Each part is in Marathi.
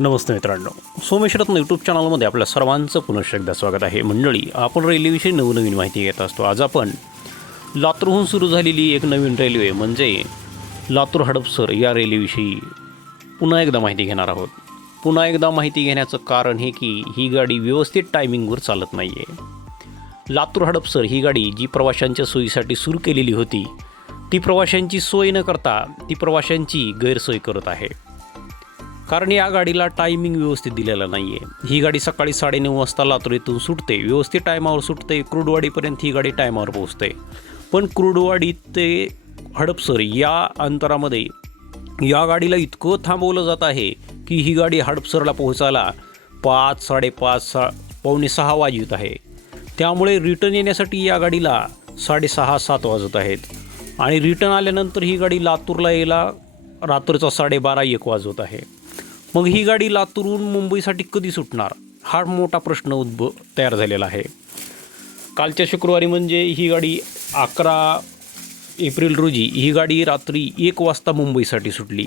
नमस्ते मित्रांनो. सोमेश यूट्यूब चॅनलमध्ये आपल्या सर्वांचं पुनश्च एकदा स्वागत आहे. मंडळी आपण रेल्वेविषयी नवनवीन माहिती घेत असतो. आज आपण लातूरहून सुरू झालेली एक नवीन रेल्वे म्हणजे लातूर हडपसर या रेल्वेविषयी पुन्हा एकदा माहिती घेणार आहोत. पुन्हा एकदा माहिती घेण्याचं कारण हे की ही गाडी व्यवस्थित टायमिंगवर चालत नाही आहे लातूर हडपसर ही गाडी जी प्रवाशांच्या सोयीसाठी सुरू केलेली होती ती प्रवाशांची सोय न करता ती प्रवाशांची गैरसोय करत आहे. कारण या गाडीला टायमिंग व्यवस्थित दिलेला नाही आहे ही गाडी सकाळी साडेनऊ वाजता लातूर येथून सुटते. व्यवस्थित टायमावर सुटते. क्रूडवाडीपर्यंत ही गाडी टायमावर पोहोचते. पण क्रूडवाडी ते हडपसर या अंतरामध्ये या गाडीला इतकं थांबवलं जात आहे की ही गाडी हडपसरला पोहोचायला पाच साडेपाच सा पावणे सहा वाजत आहे. त्यामुळे रिटर्न येण्यासाठी या गाडीला साडेसहा सात वाजत आहेत. आणि रिटर्न आल्यानंतर ही गाडी लातूरला यायला रात्रीचा साडेबारा एक वाजवत आहे. मग ही गाडी लातूरहून मुंबईसाठी कधी सुटणार? हा मोठा प्रश्न उद्भव तयार झालेला आहे. कालच्या शुक्रवारी म्हणजे ही गाडी अकरा एप्रिल रोजी ही गाडी रात्री एक वाजता मुंबईसाठी सुटली.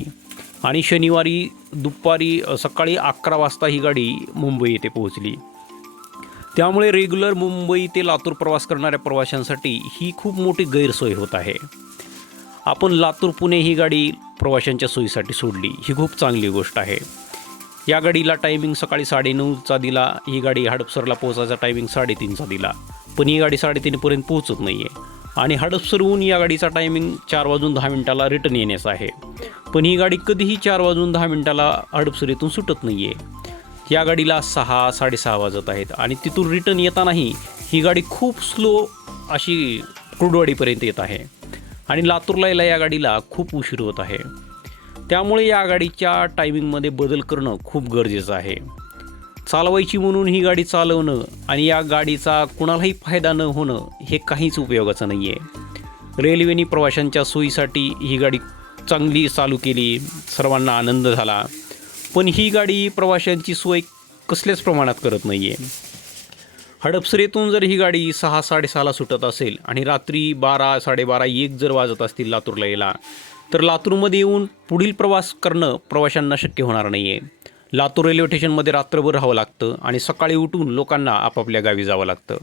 आणि शनिवारी दुपारी सकाळी अकरा वाजता ही गाडी मुंबई येथे पोहोचली. त्यामुळे रेग्युलर मुंबई ते लातूर प्रवास करणाऱ्या प्रवाशांसाठी ही खूप मोठी गैरसोय होत आहे. आपण लातूर पुणे ही गाडी प्रवाशांच्या सोयीसाठी सोडली. ही खूप चांगली गोष्ट आहे. या गाडीला टायमिंग सकाळी साडेनऊचा दिला. ही गाडी हडपसरला पोहोचायचा टायमिंग साडेतीनचा दिला. पण ही गाडी साडेतीनपर्यंत पोहोचत नाही आहे आणि हडपसरहून या गाडीचा टायमिंग चार वाजून दहा मिनटाला रिटर्न येण्याचा आहे. पण ही गाडी कधीही चार वाजून दहा मिनटाला हडपसर इथून सुटत नाही आहे या गाडीला सहा साडेसहा वाजत आहेत आणि तिथून रिटर्न येतानाही ही गाडी खूप स्लो अशी क्रुडवाडीपर्यंत येत आहे. आणि लातूरला यायला या गाडीला खूप उशीर होत आहे. त्यामुळे या गाडीच्या टायमिंगमध्ये बदल करणं खूप गरजेचं आहे. चालवायची म्हणून ही गाडी चालवणं आणि या गाडीचा कुणालाही फायदा न होणं हे काहीच उपयोगाचं नाही आहे रेल्वेने प्रवाशांच्या सोयीसाठी ही गाडी चांगली चालू केली सर्वांना आनंद झाला. पण ही गाडी प्रवाशांची सोय कसल्याच प्रमाणात करत नाही आहे हडपसरेतून जर ही गाडी सहा साडेसहाला सुटत असेल आणि रात्री बारा साडेबारा एक जर वाजत असतील लातूरला यायला तर लातूरमध्ये येऊन पुढील प्रवास करणं प्रवाशांना शक्य होणार नाही आहे लातूर रेल्वे स्टेशनमध्ये रात्रभर राहावं लागतं आणि सकाळी उठून लोकांना आपापल्या गावी जावं लागतं.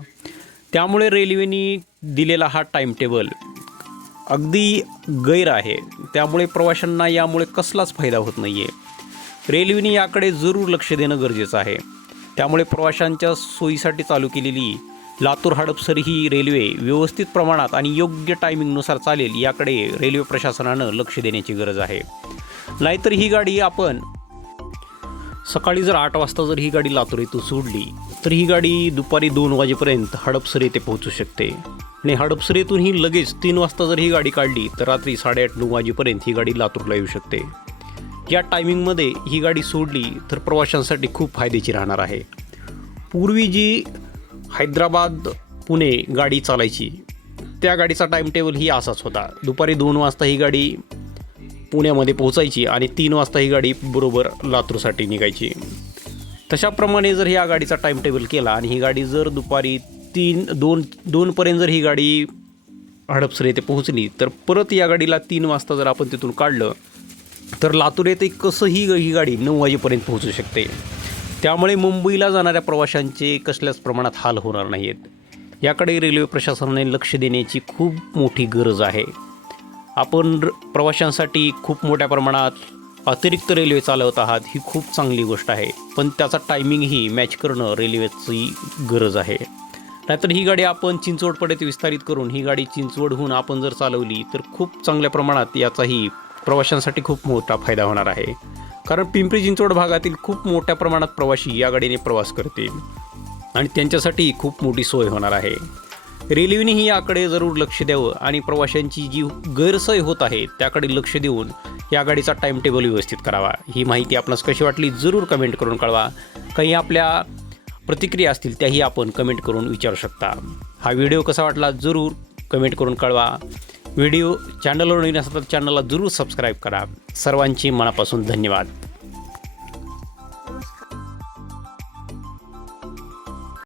त्यामुळे रेल्वेने दिलेला हा टाईम टेबल अगदी गैर आहे. त्यामुळे प्रवाशांना यामुळे कसलाच फायदा होत नाही आहे रेल्वेने याकडे जरूर लक्ष देणं गरजेचं आहे. त्यामुळे प्रवाशांच्या सोयीसाठी चालू केलेली लातूर हडपसर ही रेल्वे व्यवस्थित प्रमाणात आणि योग्य टायमिंगनुसार चालेल याकडे रेल्वे प्रशासनानं लक्ष देण्याची गरज आहे. नाहीतर ही गाडी आपण सकाळी जर आठ वाजता जर ही गाडी लातूर येथून सोडली तर ही गाडी दुपारी दोन वाजेपर्यंत हडपसर येथे पोहोचू शकते. आणि हडपसर येथून ही लगेच तीन वाजता जर ही गाडी काढली तर रात्री साडेआठ नऊ वाजेपर्यंत ही गाडी लातूरला येऊ शकते. या टायमिंगमध्ये ही गाडी सोडली तर प्रवाशांसाठी खूप फायद्याची राहणार आहे. पूर्वी जी हैदराबाद पुणे गाडी चालायची त्या गाडीचा टाईम टेबल ही असाच होता. दुपारी दोन वाजता ही गाडी पुण्यामध्ये पोहोचायची आणि तीन वाजता ही गाडी बरोबर लातूरसाठी निघायची. तशाप्रमाणे जर ह्या गाडीचा टाईम टेबल केला आणि ही गाडी जर दुपारी तीन दोन दोनपर्यंत जर ही गाडी हडपसर येथे पोहोचली तर परत या गाडीला तीन वाजता जर आपण तिथून काढलं तर लातूर येथे कसंही ही गाडी नऊ वाजेपर्यंत पोहोचू शकते. त्यामुळे मुंबईला जाणाऱ्या प्रवाशांचे कसल्याच प्रमाणात हाल होणार नाहीत याकडे रेल्वे प्रशासनाने लक्ष देण्याची खूप मोठी गरज आहे. आपण र- प्रवाशांसाठी खूप मोठ्या प्रमाणात अतिरिक्त रेल्वे चालवत आहात ही खूप चांगली गोष्ट आहे. पण त्याचा टायमिंगही मॅच करणं रेल्वेची गरज आहे. नाहीतर ही गाडी आपण चिंचवडपडेत विस्तारित करून ही गाडी चिंचवडहून आपण जर चालवली तर खूप चांगल्या प्रमाणात याचाही प्रवाशांसाठी खूप मोठा फायदा होणार आहे. कारण पिंपरी चिंचवड भागातील खूप मोठ्या प्रमाणात प्रवासी या गाडीने प्रवास करतील. आणि त्यांच्यासाठी खूप मोठी सोय होणार आहे. रेल्वेनेही याकडे जरूर लक्ष द्यावं आणि प्रवाशांची जी गैरसोय होत आहे त्याकडे लक्ष देऊन या गाडीचा टाईम टेबल व्यवस्थित करावा. ही माहिती आपणास कशी वाटली जरूर कमेंट करून कळवा. काही आपल्या प्रतिक्रिया असतील त्याही आपण कमेंट करून विचारू शकता. हा व्हिडिओ कसा वाटला जरूर कमेंट करून कळवा. व्हिडिओ चॅनलवर नवीन असेल तर चॅनलला जरूर सबस्क्राईब करा. सर्वांची मनापासून धन्यवाद.